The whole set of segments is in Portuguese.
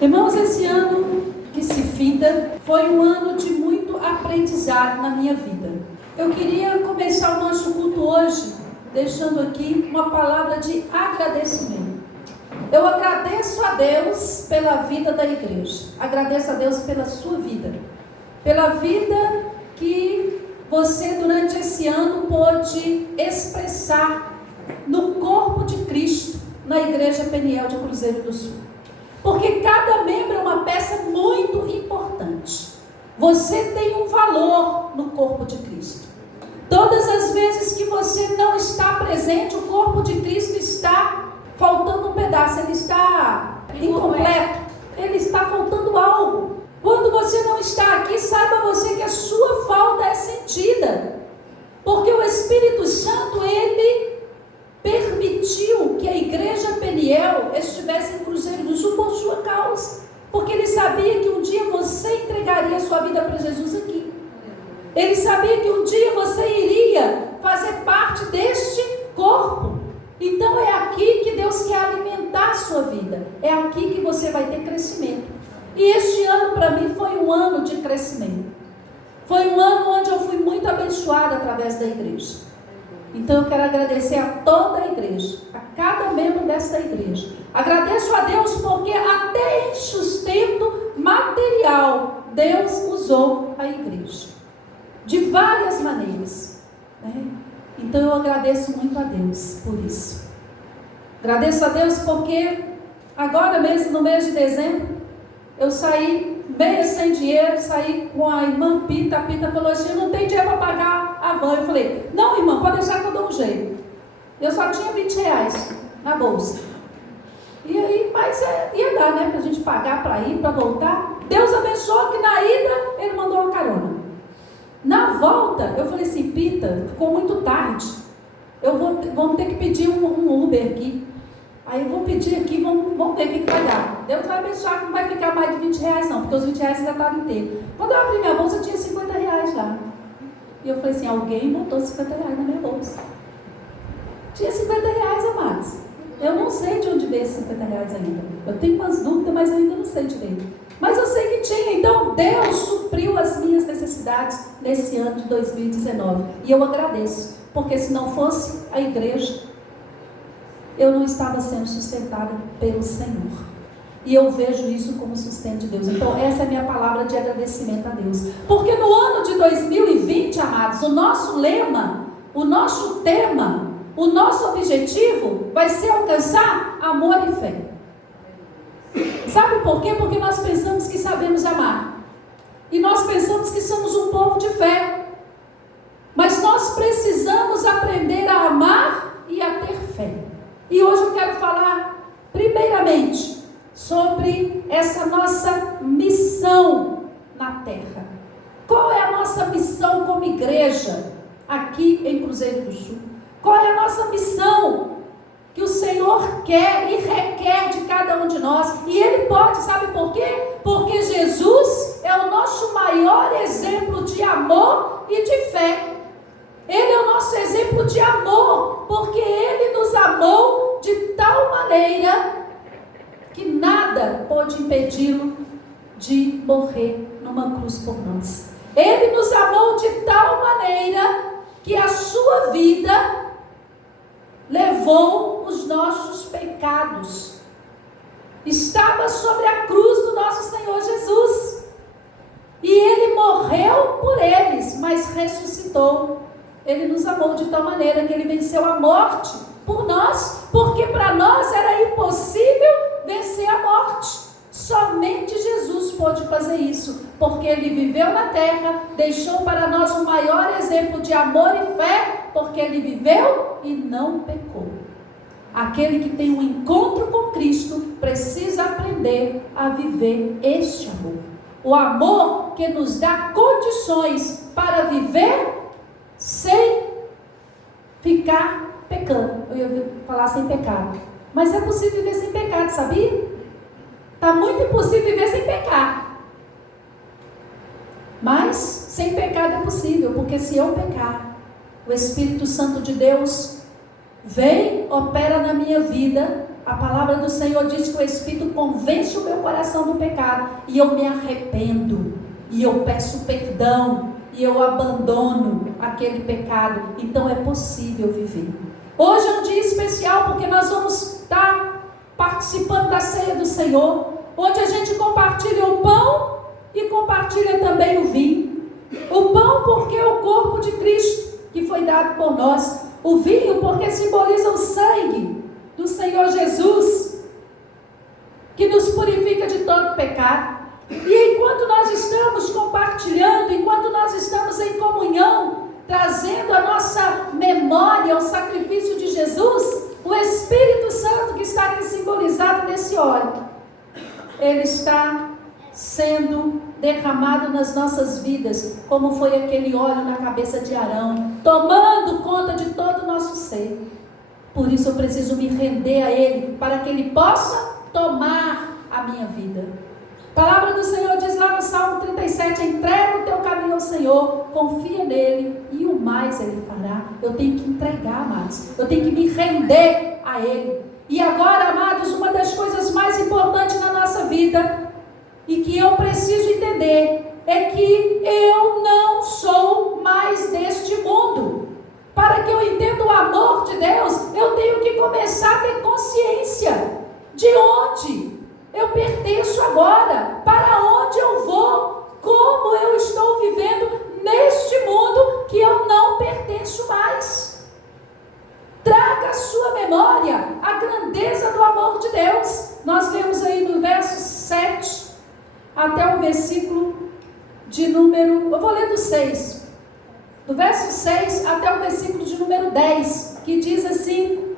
Irmãos, esse ano que se fita foi um ano de muito aprendizado na minha vida. Eu queria começar o nosso culto hoje deixando aqui uma palavra de agradecimento. Eu agradeço a Deus pela vida da igreja, agradeço a Deus pela sua vida, pela vida que você durante esse ano pôde expressar no corpo de Cristo, na igreja Peniel de Cruzeiro do Sul. Porque cada membro é uma peça muito importante. Você tem um valor no corpo de Cristo. Todas as vezes que você não está presente, o corpo de Cristo está faltando um pedaço, ele está incompleto, ele está faltando algo. Quando você não está aqui, saiba você que a sua falta é sentida. Porque o Espírito Santo, ele permitiu que a igreja Peniel estivesse em Cruzeiro do Sul por sua causa, porque ele sabia que um dia você entregaria a sua vida para Jesus aqui. Ele sabia que um dia você iria fazer parte deste corpo. Então é aqui que Deus quer alimentar a sua vida, é aqui que você vai ter crescimento. E este ano para mim foi um ano de crescimento, foi um ano onde eu fui muito abençoada através da igreja. Então eu quero agradecer a toda a igreja, a cada membro desta igreja. Agradeço a Deus porque até em sustento material Deus usou a igreja, de várias maneiras, né? Então eu agradeço muito a Deus por isso. Agradeço a Deus porque agora mesmo no mês de dezembro eu saí meio sem dinheiro, saí com a irmã Pita. A Pita falou assim: eu não tenho dinheiro para pagar a van. Eu falei: não, irmã, pode deixar que eu dou um jeito. Eu só tinha R$20 na bolsa. E aí, mas ia dar, né, para a gente pagar para ir, para voltar. Deus abençoou que na ida ele mandou uma carona. Na volta, eu falei assim: Pita, ficou muito tarde. Vamos ter que pedir um Uber aqui. Aí eu vou pedir aqui, vamos ver o que vai dar. Deus vai abençoar que não vai ficar mais de R$20 não, porque os R$20 ainda estavam inteiros. Quando eu abri minha bolsa, tinha R$50 lá. E eu falei assim: alguém botou R$50 na minha bolsa. Tinha R$50, amados. Eu não sei de onde veio esses R$50 ainda. Eu tenho umas dúvidas, mas eu ainda não sei direito. Mas eu sei que tinha. Então Deus supriu as minhas necessidades nesse ano de 2019. E eu agradeço, porque se não fosse a igreja, eu não estava sendo sustentada pelo Senhor. E eu vejo isso como sustento de Deus. Então essa é a minha palavra de agradecimento a Deus. Porque no ano de 2020, amados, o nosso lema, o nosso tema, o nosso objetivo vai ser alcançar amor e fé. Sabe por quê? Porque nós pensamos que sabemos amar. E nós pensamos que somos um povo de fé. Mas nós precisamos aprender a amar e a ter fé. E hoje eu quero falar, primeiramente, sobre essa nossa missão na terra. Qual é a nossa missão como igreja aqui em Cruzeiro do Sul? Qual é a nossa missão que o Senhor quer e requer de cada um de nós? E Ele pode, sabe por quê? Porque Jesus é o nosso maior exemplo de amor e de fé. Ele é o nosso exemplo de amor, porque Ele nos amou de tal maneira que nada pôde impedi-lo de morrer numa cruz por nós. Ele nos amou de tal maneira que a sua vida levou os nossos pecados. Estava sobre a cruz do nosso Senhor Jesus. E Ele morreu por eles, mas ressuscitou. Ele nos amou de tal maneira que Ele venceu a morte por nós, porque para nós era impossível vencer a morte. Somente Jesus pôde fazer isso, porque Ele viveu na terra, deixou para nós o maior exemplo de amor e fé, porque Ele viveu e não pecou. Aquele que tem um encontro com Cristo precisa aprender a viver este amor. O amor que nos dá condições para viver sem ficar pecando. Eu ia falar sem pecado, mas é possível viver sem pecado, sabia? Está muito impossível viver sem pecar, mas sem pecado é possível, porque se eu pecar, o Espírito Santo de Deus vem, opera na minha vida, A palavra do Senhor diz que o Espírito convence o meu coração do pecado, e eu me arrependo, e eu peço perdão, e eu abandono aquele pecado. Então é possível viver. Hoje é um dia especial, porque nós vamos estar participando da ceia do Senhor, onde a gente compartilha o pão e compartilha também o vinho. O pão porque é o corpo de Cristo que foi dado por nós. O vinho porque simboliza o sangue do Senhor Jesus, que nos purifica de todo pecado. E enquanto nós estamos compartilhando, enquanto nós estamos em comunhão, trazendo a nossa memória ao sacrifício de Jesus, o Espírito Santo que está aqui simbolizado nesse óleo, ele está sendo derramado nas nossas vidas, como foi aquele óleo na cabeça de Arão, tomando conta de todo o nosso ser. Por isso eu preciso me render a Ele, para que Ele possa tomar a minha vida. A palavra do Senhor diz lá no Salmo 37, entrega o teu caminho ao Senhor, confia nele e o mais Ele fará. Eu tenho que entregar, amados, eu tenho que me render a Ele. E agora, amados, uma das coisas mais importantes na nossa vida, e que eu preciso entender, é que eu não sou mais deste mundo. Para que eu entenda o amor de Deus, eu tenho que começar a ter consciência de onde eu pertenço agora, para onde eu vou, como eu estou vivendo neste mundo que eu não pertenço mais. Traga à sua memória a grandeza do amor de Deus. Nós vemos aí no verso 7 até o versículo de número, eu vou ler do 6. Do verso 6 até o versículo de número 10, que diz assim: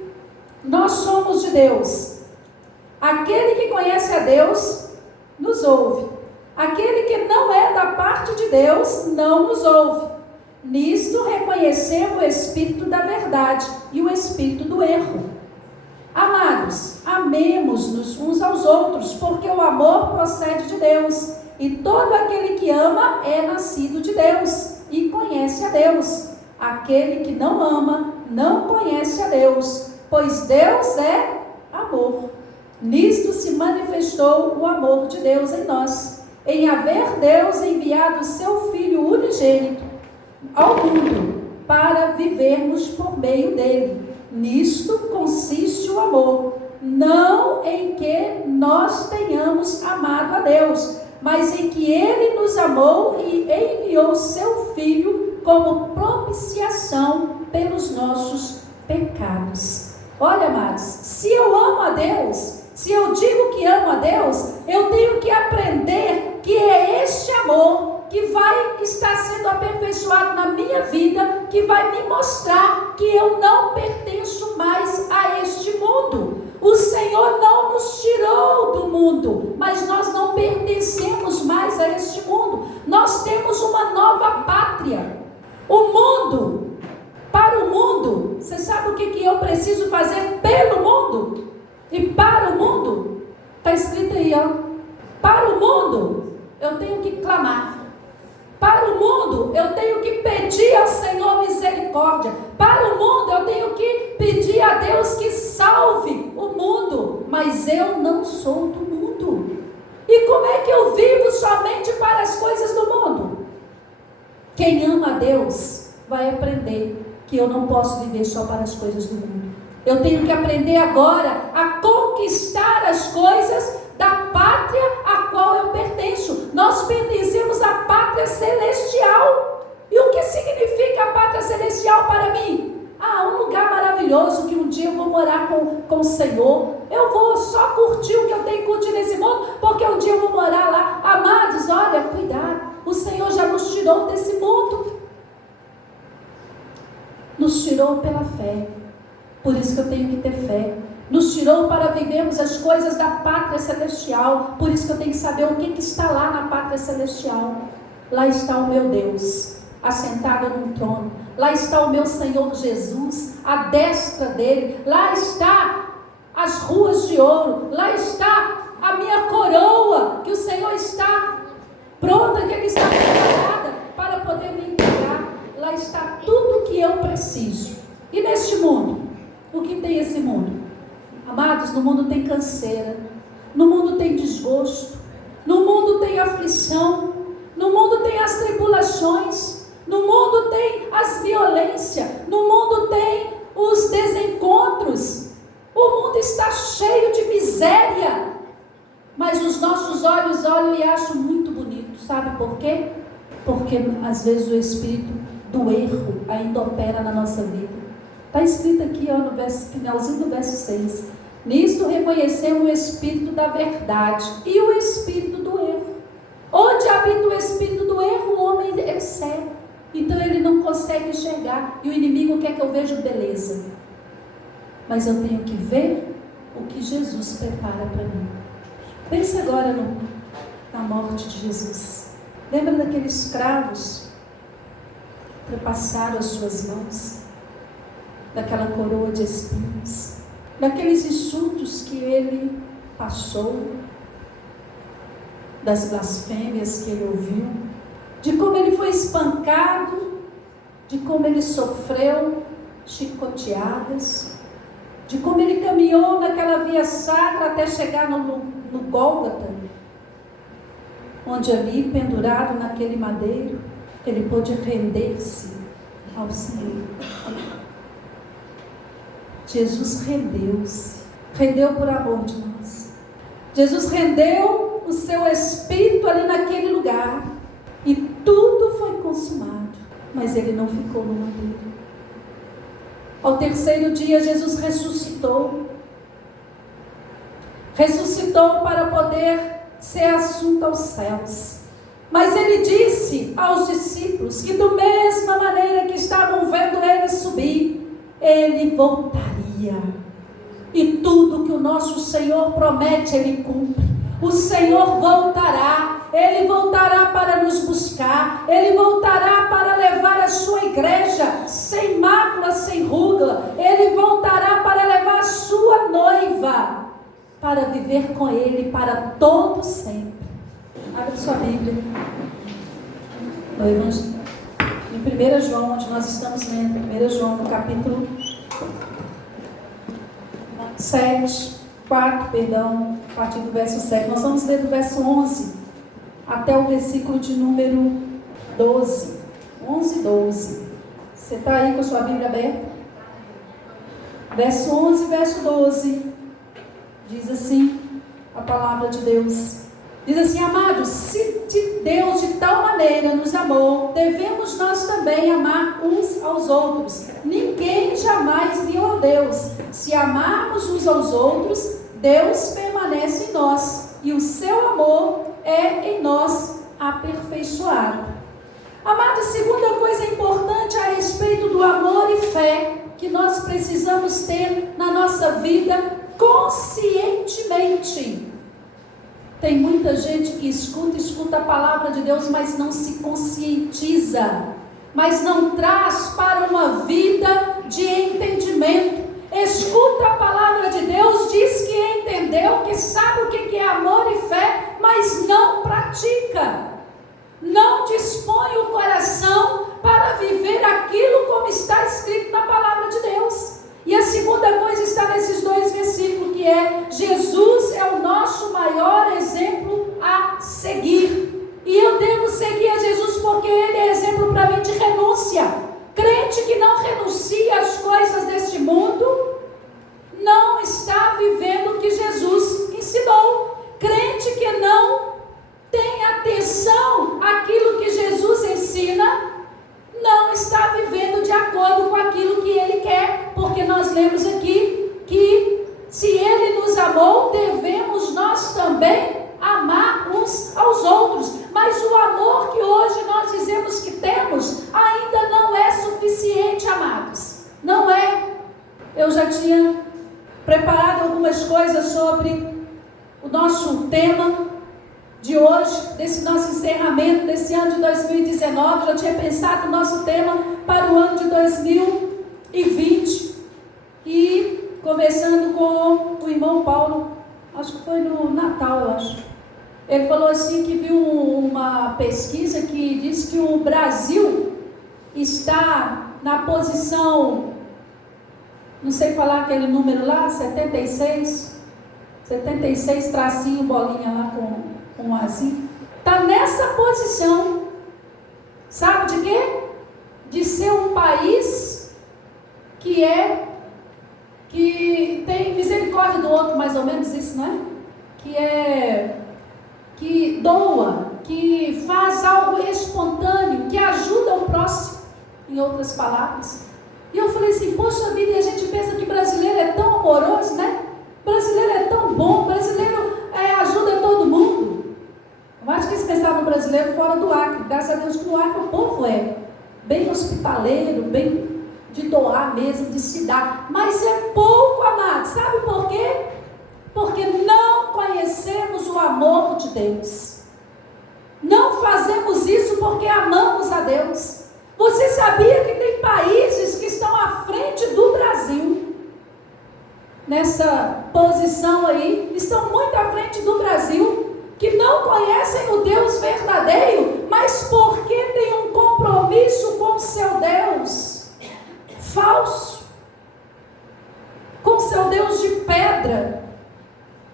nós somos de Deus. Aquele que conhece a Deus, nos ouve. Aquele que não é da parte de Deus, não nos ouve. Nisto reconhecemos o espírito da verdade e o espírito do erro. Amados, amemos-nos uns aos outros, porque o amor procede de Deus. E todo aquele que ama é nascido de Deus e conhece a Deus. Aquele que não ama, não conhece a Deus, pois Deus é amor. Nisto se manifestou o amor de Deus em nós, em haver Deus enviado o seu Filho unigênito ao mundo, para vivermos por meio dele. Nisto consiste o amor, não em que nós tenhamos amado a Deus, mas em que Ele nos amou e enviou seu Filho como propiciação pelos nossos pecados. Olha, amados, se eu amo a Deus, se eu digo que amo a Deus, eu tenho que aprender que é este amor que vai estar sendo aperfeiçoado na minha vida, que vai me mostrar que eu não pertenço mais a este mundo. O Senhor não nos tirou do mundo, mas nós não pertencemos mais a este mundo. Nós temos uma nova pátria. O mundo, para o mundo, você sabe o que eu preciso fazer pelo mundo? E para o mundo, está escrito aí, ó. Para o mundo, eu tenho que clamar. Para o mundo, eu tenho que pedir ao Senhor misericórdia. Para o mundo, eu tenho que pedir a Deus que salve o mundo. Mas eu não sou do mundo. E como é que eu vivo somente para as coisas do mundo? Quem ama a Deus vai aprender que eu não posso viver só para as coisas do mundo. Eu tenho que aprender agora a conquistar as coisas da pátria a qual eu pertenço. Nós pertencemos à pátria celestial. E o que significa a pátria celestial para mim? Um lugar maravilhoso que um dia eu vou morar com o Senhor. Eu vou só curtir o que eu tenho que curtir nesse mundo, porque um dia eu vou morar lá. Amados, olha, cuidado. O Senhor já nos tirou desse mundo. Nos tirou pela fé. Por isso que eu tenho que ter fé. Nos tirou para vivermos as coisas da pátria celestial. Por isso que eu tenho que saber o que está lá na pátria celestial. Lá está o meu Deus, assentado num trono. Lá está o meu Senhor Jesus, à destra dele. Lá está as ruas de ouro. Lá está a minha coroa, que o Senhor está pronta, que Ele está preparada para poder me entregar. Lá está tudo o que eu preciso. E neste mundo, o que tem esse mundo? Amados, Amados, no mundo tem canseira, no mundo tem desgosto, no mundo tem aflição, no mundo tem as tribulações, no mundo tem as violências, no mundo tem os desencontros. O mundo está cheio de miséria, mas os nossos olhos olham e acham muito bonito. Sabe por quê? Porque às vezes o espírito do erro ainda opera na nossa vida. Está escrito aqui, ó, no finalzinho do verso 6. Nisto reconhecemos o espírito da verdade e o espírito do erro. Onde habita o espírito do erro, o homem é cego. Então ele não consegue enxergar. E o inimigo quer que eu veja beleza. Mas eu tenho que ver o que Jesus prepara para mim. Pense agora na morte de Jesus. Lembra daqueles escravos que passaram as suas mãos? Daquela coroa de espinhos? Daqueles insultos que ele passou? Das blasfêmias que ele ouviu? De como ele foi espancado? De como ele sofreu chicoteadas? De como ele caminhou naquela via sacra até chegar no Gólgota, onde ali, pendurado naquele madeiro, ele pôde render-se ao Senhor. Jesus rendeu-se, rendeu por amor de nós. Jesus rendeu o seu espírito ali naquele lugar, e tudo foi consumado, mas ele não ficou no madeiro. Ao terceiro dia, Jesus ressuscitou. Ressuscitou para poder ser assunto aos céus. Mas ele disse aos discípulos que, da mesma maneira que estavam vendo ele subir, ele voltaria. E tudo que o nosso Senhor promete, ele cumpre. O Senhor voltará. Ele voltará para nos buscar. Ele voltará para levar a sua igreja sem mácula, sem ruga. Ele voltará para levar a sua noiva para viver com ele para todo sempre. Abre sua Bíblia no Evangelho, em 1 João, onde nós estamos lendo. 1 João, no capítulo 4, a partir do verso 7. Nós vamos ler do verso 11 até o versículo de número 12. 11 e 12. Você está aí com a sua Bíblia aberta? Verso 11 e verso 12. Diz assim a palavra de Deus. Diz assim: amados, se Deus de tal maneira nos amou, devemos nós também amar uns aos outros. Ninguém jamais viu a Deus. Se amarmos uns aos outros, Deus permanece em nós, e o seu amor é em nós aperfeiçoado. Amados, segunda coisa importante a respeito do amor e fé que nós precisamos ter na nossa vida conscientemente. Tem muita gente que escuta a palavra de Deus, mas não se conscientiza, mas não traz para uma vida de entendimento. Escuta a palavra de Deus, diz que entendeu, que sabe o que é amor e fé, mas não pratica. Não dispõe o coração para viver aquilo como está escrito na palavra de Deus. E a segunda coisa está nesses dois versículos, que é: Jesus é o nosso maior exemplo a seguir. E eu devo seguir a Jesus porque Ele é exemplo para mim de renúncia. Crente que não renuncia às coisas deste mundo, não está vivendo o que Jesus ensinou. Crente que não tem atenção àquilo que Jesus ensina, não está vivendo de acordo com aquilo que Ele quer. Porque nós lemos aqui que se Ele nos amou, devemos nós também amar uns aos outros. Mas o amor que hoje nós dizemos que temos ainda não é suficiente, amados. Não é. Eu já tinha preparado algumas coisas sobre o nosso tema de hoje, desse nosso encerramento desse ano de 2019. Já tinha pensado o nosso tema para o ano de 2020. E conversando com o irmão Paulo, acho que foi no Natal, eu acho. Ele falou assim que viu uma pesquisa que diz que o Brasil está na posição Não sei falar aquele número lá, 76 tracinho, bolinha lá com um azinho. Está nessa posição. Sabe de quê? De ser um país que tem misericórdia do outro, mais ou menos isso, não é? Que doa, que faz algo espontâneo, que ajuda o próximo, em outras palavras. E eu falei assim, poxa vida, e a gente pensa que brasileiro é tão amoroso, né? Brasileiro é tão bom, brasileiro ajuda todo mundo. Eu acho que se pensar no brasileiro fora do Acre, graças a Deus que no Acre o povo é bem hospitaleiro, bem de doar mesmo, de se dar. Mas é pouco, amado. Sabe por quê? Porque não conhecemos o amor de Deus. Não fazemos isso porque amamos a Deus. Você sabia que tem países que estão à frente do Brasil? Nessa posição aí, estão muito à frente do Brasil, que não conhecem o Deus verdadeiro, mas porque tem um compromisso com o seu Deus falso, com o seu Deus de pedra,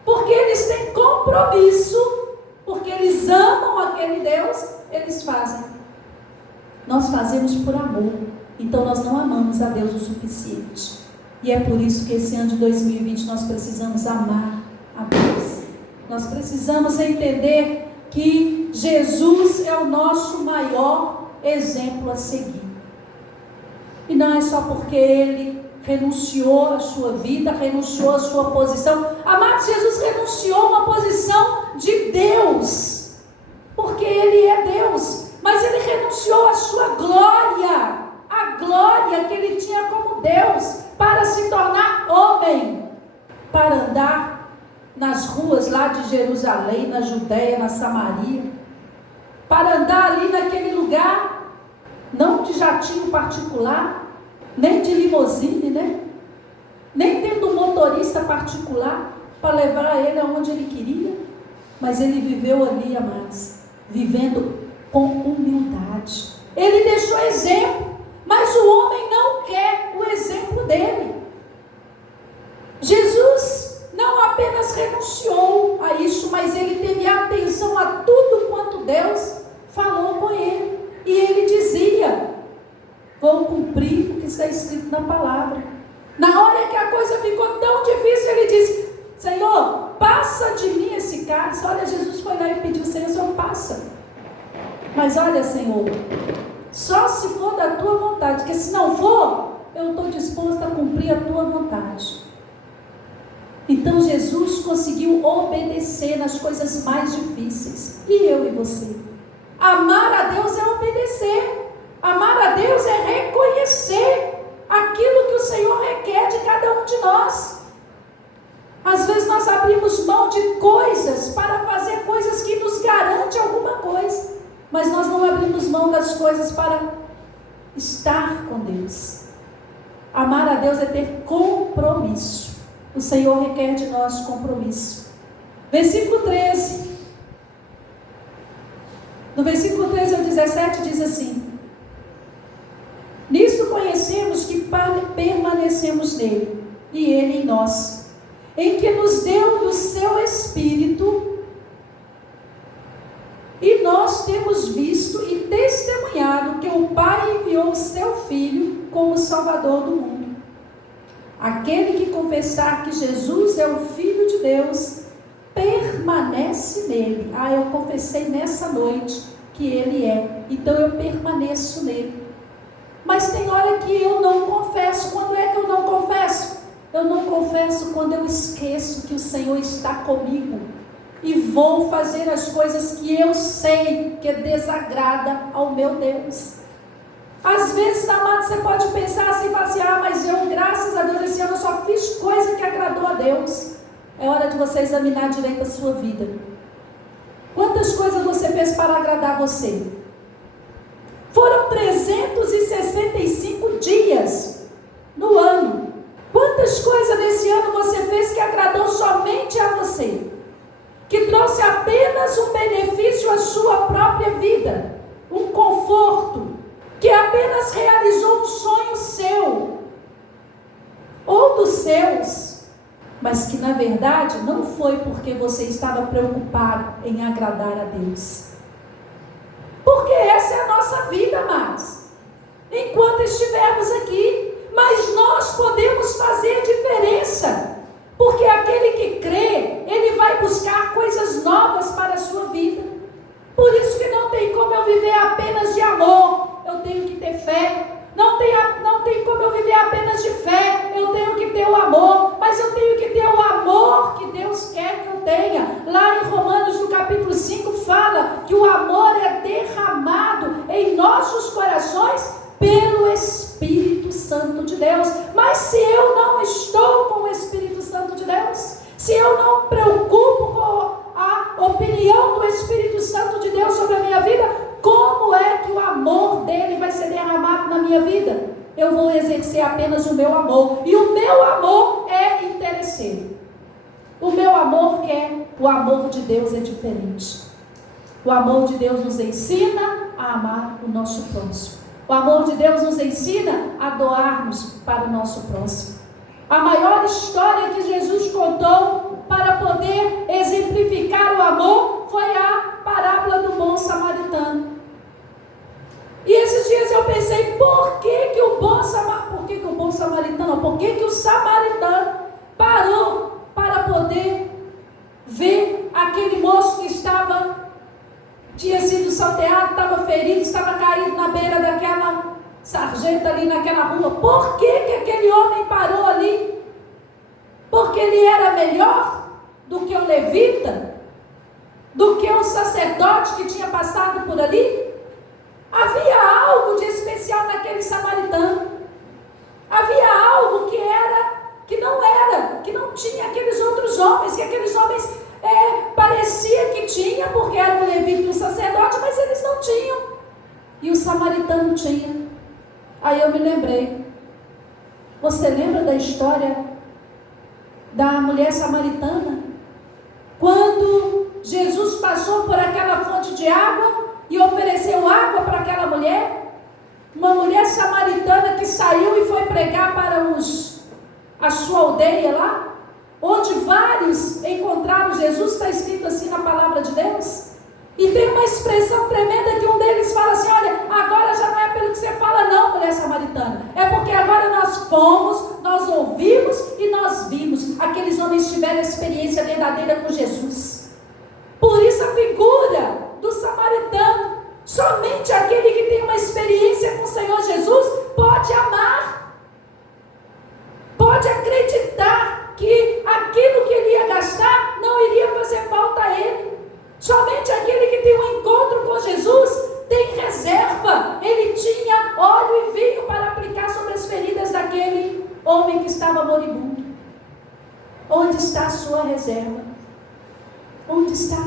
porque eles têm compromisso, porque eles amam aquele Deus, eles fazem. Nós fazemos por amor, então nós não amamos a Deus o suficiente. E é por isso que esse ano de 2020 nós precisamos amar a Deus. Nós precisamos entender que Jesus é o nosso maior exemplo a seguir. E não é só porque Ele renunciou à sua vida, renunciou à sua posição. Amado, Jesus renunciou a uma posição de Deus, porque Ele é Deus. Mas Ele renunciou à sua glória, a glória que Ele tinha como Deus, para se tornar homem, para andar nas ruas lá de Jerusalém, na Judéia, na Samaria, para andar ali naquele lugar, não de jatinho particular, nem de limusine, né? Nem tendo um motorista particular para levar ele aonde ele queria, mas ele viveu ali, amados, vivendo com humildade. Ele deixou exemplo, mas o homem não quer o exemplo dele. Jesus não apenas renunciou a isso, mas ele teve atenção a tudo quanto Deus falou com ele. E ele dizia, vou cumprir o que está escrito na palavra. Na hora que a coisa ficou tão difícil, ele disse, Senhor, passa de mim esse cálice. Olha, Jesus foi lá e pediu, Senhor, passa. Mas olha, Senhor, só se for da tua vontade, porque se não for, eu estou disposto a cumprir a tua vontade. Então Jesus conseguiu obedecer nas coisas mais difíceis. E eu e você? Amar a Deus é obedecer. Amar a Deus é reconhecer aquilo que o Senhor requer de cada um de nós. Às vezes nós abrimos mão de coisas para fazer coisas que nos garantem alguma coisa, mas nós não abrimos mão das coisas para estar com Deus. Amar a Deus é ter compromisso. O Senhor requer de nós compromisso. Versículo 13. No versículo 13 ao 17 diz assim: nisto conhecemos que permanecemos nele, e ele em nós, em que nos deu do seu Espírito, e nós temos visto e testemunhado que o Pai enviou o seu Filho como Salvador do mundo. Aquele que confessar que Jesus é o Filho de Deus, permanece nele. Eu confessei nessa noite que ele é, então eu permaneço nele. Mas tem hora que eu não confesso. Quando é que eu não confesso? Eu não confesso quando eu esqueço que o Senhor está comigo e vou fazer as coisas que eu sei que desagrada ao meu Deus. Às vezes, amado, você pode pensar assim, falar assim, mas eu, graças a Deus, esse ano eu só fiz coisa que agradou a Deus. É hora de você examinar direito a sua vida. Quantas coisas você fez para agradar você? Foram 365 dias no ano. Quantas coisas nesse ano você fez que agradou somente a você? Que trouxe apenas um benefício à sua própria vida, um conforto, que apenas realizou um sonho seu. Ou mas que na verdade não foi porque você estava preocupado em agradar a Deus. Porque essa é a nossa vida, amados, enquanto estivermos aqui. Mas nós podemos fazer diferença, porque aquele que crê, ele vai buscar coisas novas para a sua vida. Por isso que não tem como eu viver apenas de amor, eu tenho que ter fé. Não tem como eu viver apenas de fé, eu tenho que ter o amor. Mas eu tenho que ter o amor que Deus quer que eu tenha. Lá em Romanos, no capítulo 5, fala que o amor é derramado em nossos corações pelo Espírito Santo de Deus. Mas se eu não estou com o Espírito Santo de Deus, se eu não me preocupo com a opinião do Espírito Santo de Deus sobre a minha vida, como é que o amor dele vai ser derramado na minha vida? Eu vou exercer apenas o meu amor, e o meu amor é interesseiro. O meu amor o amor de Deus é diferente. O amor de Deus nos ensina a amar o nosso próximo. O amor de Deus nos ensina a doar-nos para o nosso próximo. A maior história que Jesus contou para poder exemplificar o amor foi a parábola do bom samaritano. E esses dias eu pensei, por que o samaritano parou para poder ver aquele moço que tinha sido salteado, estava ferido, estava caído na beira daquela sarjeta ali naquela rua? Por que aquele homem parou ali? Porque ele era melhor do que o levita? Do que o sacerdote que tinha passado por ali? Havia algo de especial naquele samaritano. Havia algo que não tinha aqueles outros homens, que aqueles homens parecia que tinha, porque era o levita e o sacerdote, mas eles não tinham. E o samaritano tinha. Aí eu me lembrei. Você lembra da história da mulher samaritana? Quando Jesus passou por aquela fonte de água e ofereceu água para aquela mulher, uma mulher samaritana que saiu e foi pregar para a sua aldeia lá, onde vários encontraram Jesus, está escrito assim na palavra de Deus. E tem uma expressão tremenda que um deles fala assim: olha, agora já não é pelo que você fala não, mulher samaritana, é porque agora nós fomos, nós ouvimos e nós vimos. Aqueles homens tiveram experiência verdadeira com Jesus. Por isso a figura do samaritano, somente aquele que tem uma experiência com o Senhor Jesus pode amar, pode acreditar que aquilo que ele ia gastar não iria fazer falta a ele. Somente aquele que tem um encontro com Jesus tem reserva. Ele tinha óleo e vinho para aplicar sobre as feridas daquele homem que estava moribundo. Onde está a sua reserva? Onde está?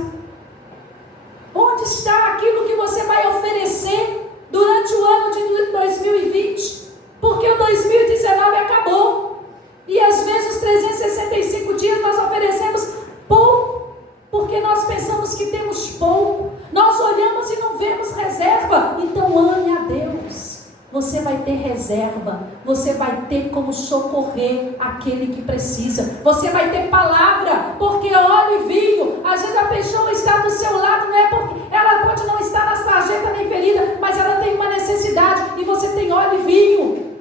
Onde está aquilo que você vai oferecer durante o ano de 2020? Porque o 2019 acabou. E às vezes os 365 dias nós oferecemos pouco, porque nós pensamos que temos pouco. Nós olhamos e não vemos reserva. Então ame a Deus. Você vai ter reserva. Você vai ter como socorrer aquele que precisa. Você vai ter palavra, porque óleo e vinho. Às vezes a pessoa está do seu lado, não é porque ela pode não estar na sarjeta nem ferida, mas ela tem uma necessidade, e você tem óleo e vinho.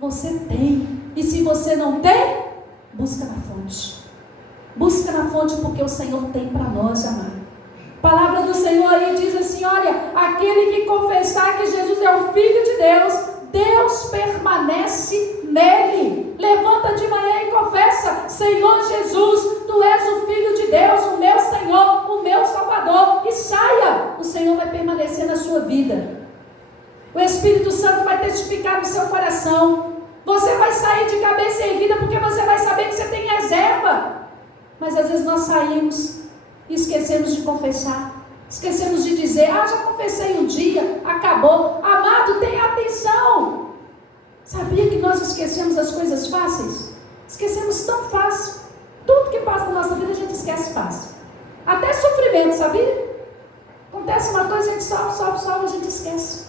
Você tem. E se você não tem, busca na fonte. Busca na fonte, porque o Senhor tem para nós, amado. A palavra do Senhor aí diz assim: olha, aquele que confessar que Jesus é o Filho de Deus, Deus permanece nele. Levanta de manhã e confessa: Senhor Jesus, Tu és o Filho de Deus, o meu Senhor, o meu Salvador. E saia, o Senhor vai permanecer na sua vida. O Espírito Santo vai testificar no seu coração. Você vai sair de cabeça erguida, porque você vai saber que você tem reserva. Mas às vezes nós saímos e esquecemos de confessar. Esquecemos de dizer: já confessei um dia, acabou. Amado, tenha atenção. Sabia que nós esquecemos as coisas fáceis? Esquecemos tão fácil. Tudo que passa na nossa vida a gente esquece fácil. Até sofrimento, sabia? Acontece uma coisa, a gente sofre, a gente esquece.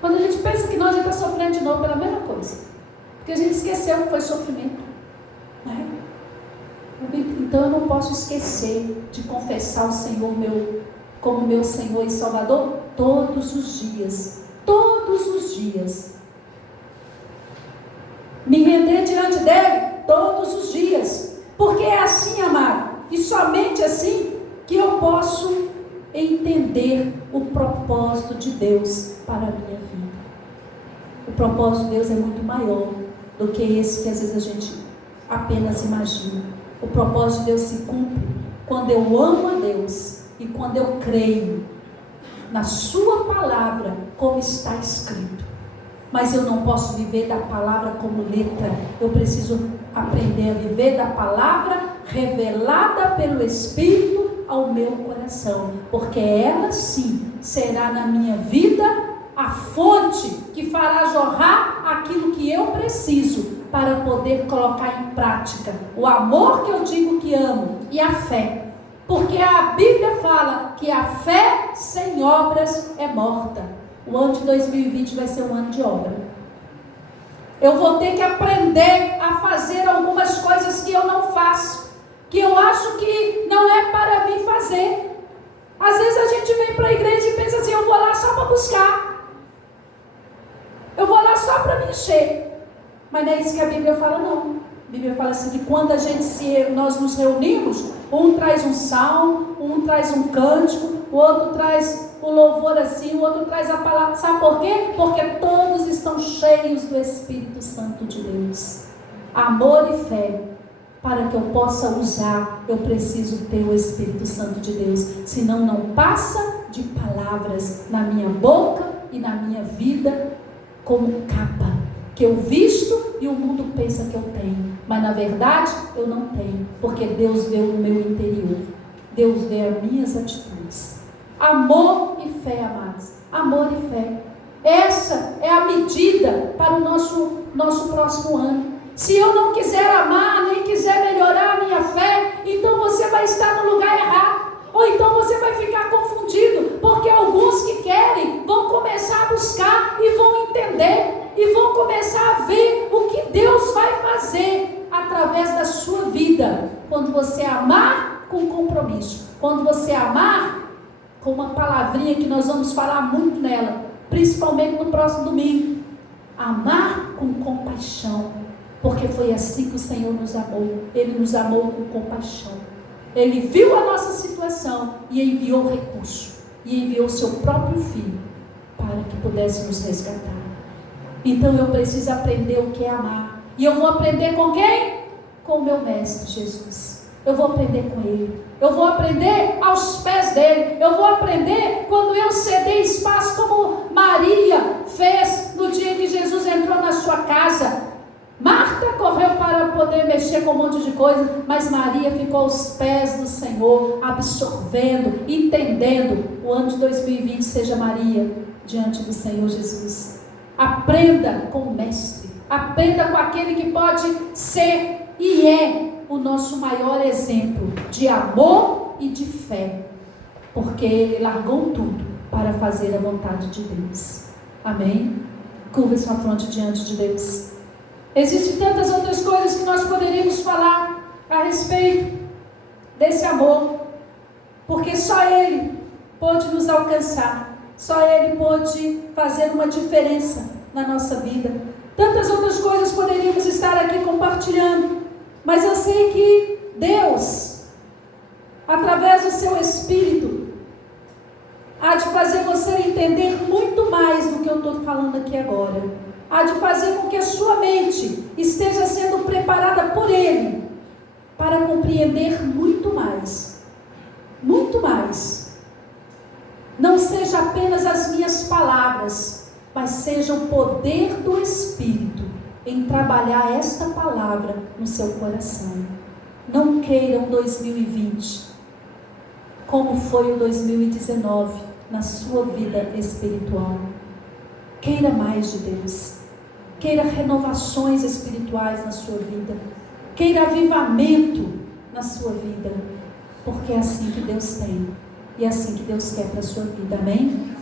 Quando a gente pensa que nós já está sofrendo de novo pela mesma coisa, porque a gente esqueceu que foi sofrimento, né? Então eu não posso esquecer de confessar o Senhor como meu Senhor e Salvador todos os dias. Todos os dias. Me render diante dele todos os dias. Porque é assim, amado. E somente assim que eu posso entender o propósito de Deus para a minha vida. O propósito de Deus é muito maior do que esse que às vezes a gente apenas imagina. O propósito de Deus se cumpre quando eu amo a Deus e quando eu creio na sua palavra como está escrito. Mas eu não posso viver da palavra como letra. Eu preciso aprender a viver da palavra revelada pelo Espírito ao meu coração, porque ela sim será na minha vida a fonte que fará jorrar aquilo que eu preciso para poder colocar em prática o amor que eu digo que amo e a fé, porque a Bíblia fala que a fé sem obras é morta. O ano de 2020 vai ser um ano de obra. Eu vou ter que aprender a fazer algumas coisas que eu não faço, que eu acho que não é para mim fazer. Às vezes a gente vem para a igreja e pensa assim: eu vou lá só para buscar, eu vou lá só para me encher. Mas não é isso que a Bíblia fala, não. A Bíblia fala assim, que quando nós nos reunimos, um traz um salmo, um traz um cântico, o outro traz o louvor assim, o outro traz a palavra. Sabe por quê? Porque todos estão cheios do Espírito Santo de Deus. Amor e fé. Para que eu possa usar, eu preciso ter o Espírito Santo de Deus. Senão não passa de palavras na minha boca e na minha vida como capa, que eu visto e o mundo pensa que eu tenho. Mas na verdade eu não tenho, porque Deus vê o meu interior. Deus vê as minhas atitudes. Amor e fé, amados. Amor e fé. Essa é a medida para o nosso próximo ano. Se eu não quiser amar, nem quiser melhorar a minha fé, então você vai estar no lugar errado. Ou então você vai ficar confundido, porque alguns que querem vão começar a buscar e vão entender, e vão começar a ver o que Deus vai fazer através da sua vida, quando você amar com compromisso, quando você amar com uma palavrinha que nós vamos falar muito nela, principalmente no próximo domingo. Amar com compaixão. Porque foi assim que o Senhor nos amou. Ele nos amou com compaixão. Ele viu a nossa situação e enviou recurso. E enviou seu próprio Filho para que pudesse nos resgatar. Então eu preciso aprender o que é amar. E eu vou aprender com quem? Com o meu Mestre Jesus. Eu vou aprender com Ele. Eu vou aprender aos pés dele. Eu vou aprender quando eu ceder espaço, como Maria fez no dia que Jesus entrou na sua casa. Marta correu para poder mexer com um monte de coisa, mas Maria ficou aos pés do Senhor, absorvendo, entendendo. O ano de 2020 seja Maria diante do Senhor Jesus. Aprenda com o Mestre, aprenda com aquele que pode ser e é o nosso maior exemplo de amor e de fé, porque ele largou tudo para fazer a vontade de Deus. Amém? Curva sua fronte diante de Deus. Existem tantas outras coisas que nós poderíamos falar a respeito desse amor, porque só Ele pode nos alcançar, só Ele pode fazer uma diferença na nossa vida. Tantas outras coisas poderíamos estar aqui compartilhando, mas eu sei que Deus, através do seu Espírito, há de fazer você entender muito mais do que eu estou falando aqui agora. Há de fazer com que a sua mente esteja sendo preparada por Ele para compreender muito mais. Muito mais. Não seja apenas as minhas palavras, mas seja o poder do Espírito em trabalhar esta palavra no seu coração. Não queira um 2020 como foi o 2019 na sua vida espiritual. Queira mais de Deus. Queira renovações espirituais na sua vida. Queira avivamento na sua vida. Porque é assim que Deus tem. E é assim que Deus quer para a sua vida. Amém?